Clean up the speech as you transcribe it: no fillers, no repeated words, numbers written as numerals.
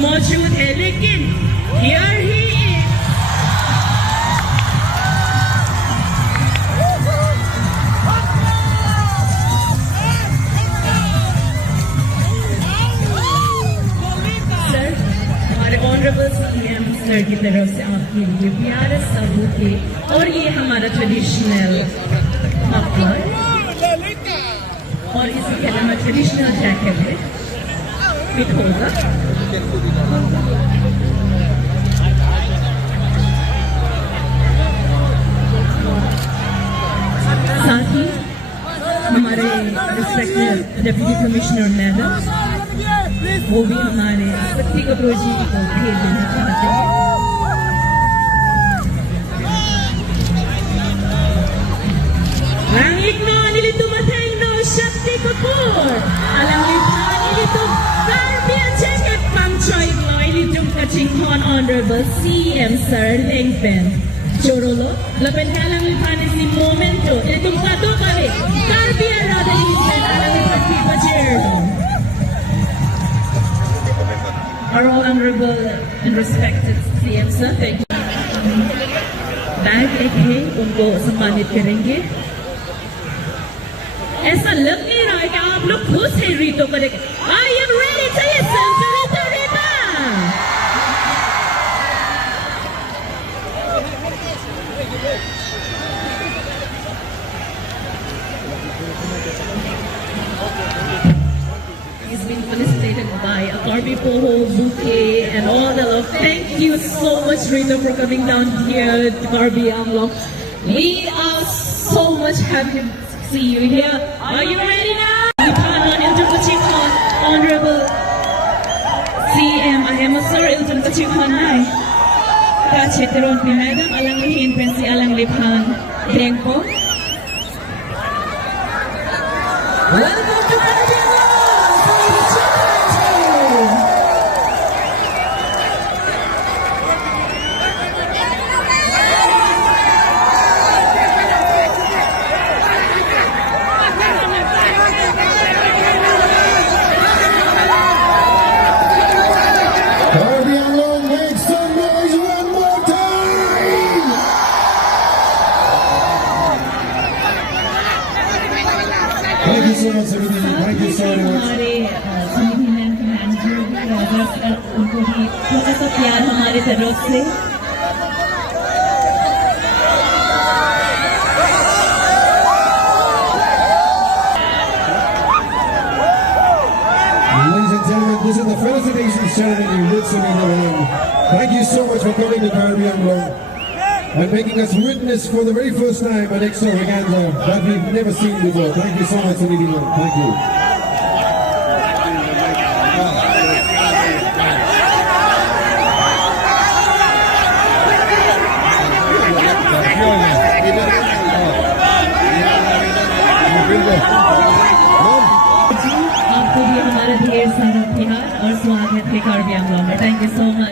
मौजूद है, लेकिन here he is. सर, हमारे ऑनरेबल सीएम सर की तरफ से आपके लिए प्यारे सा बुके और ये हमारा ट्रेडिशनल मफलर और इसके अलावा ट्रेडिशनल जैकेट है, फिट होगा। साथ ही हमारे रिस्पेक्टेड डिप्टी कमिश्नर मैडम वो भी हमारे शक्ति कपूर जी को भेज देना चाहते हैं। Shakti Kapoor, alam niyo ito Karbi at jacket pang choy gloy nitong kachingkon Honorable CM Sir Lengpen. Chorolo, laban alam niyo panis ni momento itong pato kami Karbi at rada Lengpen alam niyo pagpipa Gerdo. Our Honorable and respected CM Sir, thank you. Bag एक है उनको सम्मानित करेंगे। ऐसा लग नहीं रहा है कि आप लोग खुश हैं रीतो को देख। Are you ready to listen to Ritu Riba? He's been felicitated by a Karbi Poho bouquet and all the love. Thank you so much, Rito, for coming down here to Karbi Anglong. We are so much happy see you here. Are you ready now? Honorable CM, I am a Sir Ilton Kachikhanai. Kachiteron ni Madam Alang Lihin Pensi Alang Liphang Dengko. Welcome to Karbi. Thank you so much, Sunidhi. Thank you so much. हमारे Sunidhi ma'am के manager उनको भी थोड़ा सा प्यार हमारे तरफ से। Ladies and gentlemen, this is the felicitation ceremony with Sunidhi. Thank you so much for coming to Karbi Anglong and making us witness for the very first time an extravaganza that we've never seen before. Thank you so much, Sunidhi. Thank you. आपको भी हमारा ढेर सारा प्यार और स्वागत है कार्बी आंगलॉन में। Thank you so much.